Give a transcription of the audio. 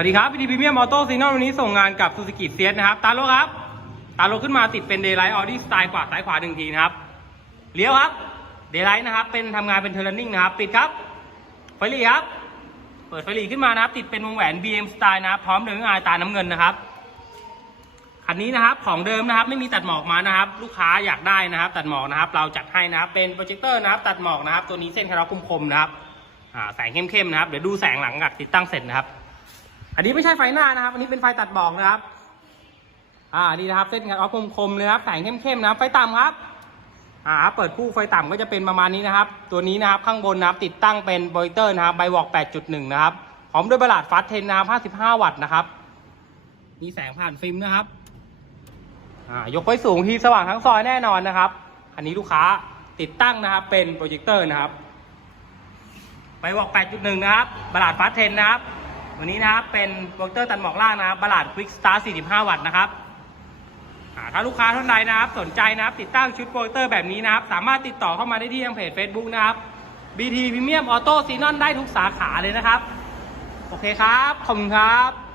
วัสดีครับพีดีพรีเมียมออโต้ซีนอลวันนี้ส่งงานกับซูซูกิเซียสนะครับ ตาโลครับ ตาโลขึ้นมาติดเป็นเดย์ไลท์ออดี้สไตล์ขวาซ้ายขวาหนึ่งทีนะครับ เลี้ยวครับ เดย์ไลท์นะครับ เป็นทำงานเป็นเทอร์นนิ่งนะครับ ปิดครับ ไฟลีครับ เปิดไฟลีขึ้นมานะครับ ติดเป็นวงแหวน BM สไตล์นะครับ พร้อมเดินอายตาน้ำเงินนะครับ คันนี้นะครับ ของเดิมนะครับ ไม่มีตัดหมอกมานะครับ ลูกค้าอยากได้นะครับ ตัดหมอกนะครับ เราจัดให้นะครับ เป็นโปรเจคเตอร์นะครับ ตัดหมอกนะครับ ตัวนี้เส้นคาราคมๆนะครับ อ่า แสงเข้มๆนะครับ เดี๋ยวดูแสงหลังจากติดตั้งเสร็จนะครับ อันนี้ไม่ใช่ไฟหน้านะครับ อันนี้เป็นไฟตัดหมอกนะครับ อ่านี่นะครับเส้นคาราคมๆเลยครับแสงเข้มๆนะครับไฟต่ำครับ อ่าเปิดคู่ไฟต่ำก็จะเป็นประมาณนี้นะครับ ตัวนี้นะครับข้างบนนะครับติดตั้งเป็นโปรเจคเตอร์นะครับไบวอก8.1 นะครับพร้อมด้วยบลาดฟัสเทนนะครับ55 วัตต์นะครับ มีแสงผ่านฟิล์มนะครับ อ่ายกไว้สูงที่สว่างทั้งซอยแน่นอนนะครับ อันนี้ลูกค้าติดตั้งนะครับเป็นโปรเจคเตอร์นะครับ ไปบอก 8.1 นะครับบลาดฟาสเทนนะครับ วันนี้นะครับเป็นโปรเจคเตอร์ตันหมอกล่างนะครับบลาดควิกสตาร์45 วัตต์นะครับถ้าลูกค้าท่านใดนะครับ สนใจนะครับ ติดตั้งชุดโปรเจคเตอร์แบบนี้นะครับ สามารถติดต่อเข้ามาได้ที่ทางเพจ Facebook นะครับ BT Premium Auto s e n o n ได้ทุกสาขาเลยนะครับ โอเคครับ ขอบคุณครับ